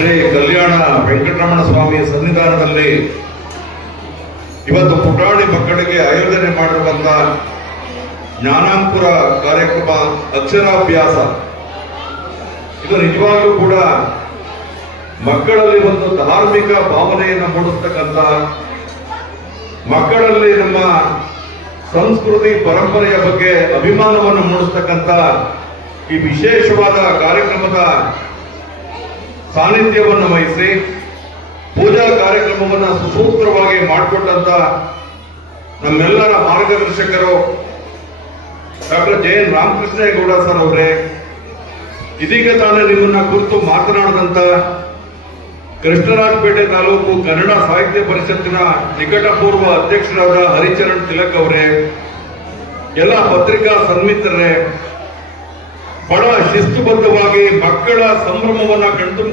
ಶ್ರೀ ಕಲ್ಯಾಣ ವೆಂಕಟರಮಣ ಸ್ವಾಮಿ ಸನ್ನಿಧಾನದಲ್ಲಿ ಇವತ್ತು ಪುಟಾಣಿ ಮಕ್ಕಳಿಗೆ ಆಯೋಜನೆ ಮಾಡಿರುವಂತಹ ಜ್ಞಾನಾಂಕುರ ಕಾರ್ಯಕ್ರಮ ಅಕ್ಷರಾಭ್ಯಾಸ ಇದು ನಿಜವಾಗ್ಲೂ ಕೂಡ ಮಕ್ಕಳಲ್ಲಿ ಒಂದು ಧಾರ್ಮಿಕ ಭಾವನೆಯನ್ನು ಮೂಡಿಸ್ತಕ್ಕಂಥ, ಮಕ್ಕಳಲ್ಲಿ ನಮ್ಮ ಸಂಸ್ಕೃತಿ ಪರಂಪರೆಯ ಬಗ್ಗೆ ಅಭಿಮಾನವನ್ನು ಮೂಡಿಸ್ತಕ್ಕಂಥ ಈ ವಿಶೇಷವಾದ ಕಾರ್ಯಕ್ರಮದ ಸಾನ್ನಿಧ್ಯವನ್ನು ವಹಿಸಿ ಪೂಜಾ ಕಾರ್ಯಕ್ರಮವನ್ನು ಸುಸೂತ್ರವಾಗಿ ಮಾಡಿಕೊಟ್ಟಂತ ನಮ್ಮೆಲ್ಲರ ಮಾರ್ಗದರ್ಶಕರು ಡಾಕ್ಟರ್ ಜೆ.ಎನ್. ರಾಮಕೃಷ್ಣೇಗೌಡ ಸರ್ ಅವರೇ, ಇದೀಗ ತಾನೇ ನಿಮ್ಮನ್ನ ಕುರಿತು ಮಾತನಾಡಿದಂತ ಕೃಷ್ಣರಾಜಪೇಟೆ ತಾಲೂಕು ಕನ್ನಡ ಸಾಹಿತ್ಯ ಪರಿಷತ್ತಿನ ನಿಕಟಪೂರ್ವ ಅಧ್ಯಕ್ಷರಾದ ಹರಿಚರಣ್ ತಿಲಕ್ ಅವರೇ, ಎಲ್ಲ ಪತ್ರಿಕಾ ಸನ್ಮಿತ್ರರೇ, ಬಹಳ ಶಿಸ್ತುಬದ್ಧವಾಗಿ ಮಕ್ಕಳ ಸಂಭ್ರಮವನ್ನ ಕಣ್ತುಂಬಿಕೊಂಡು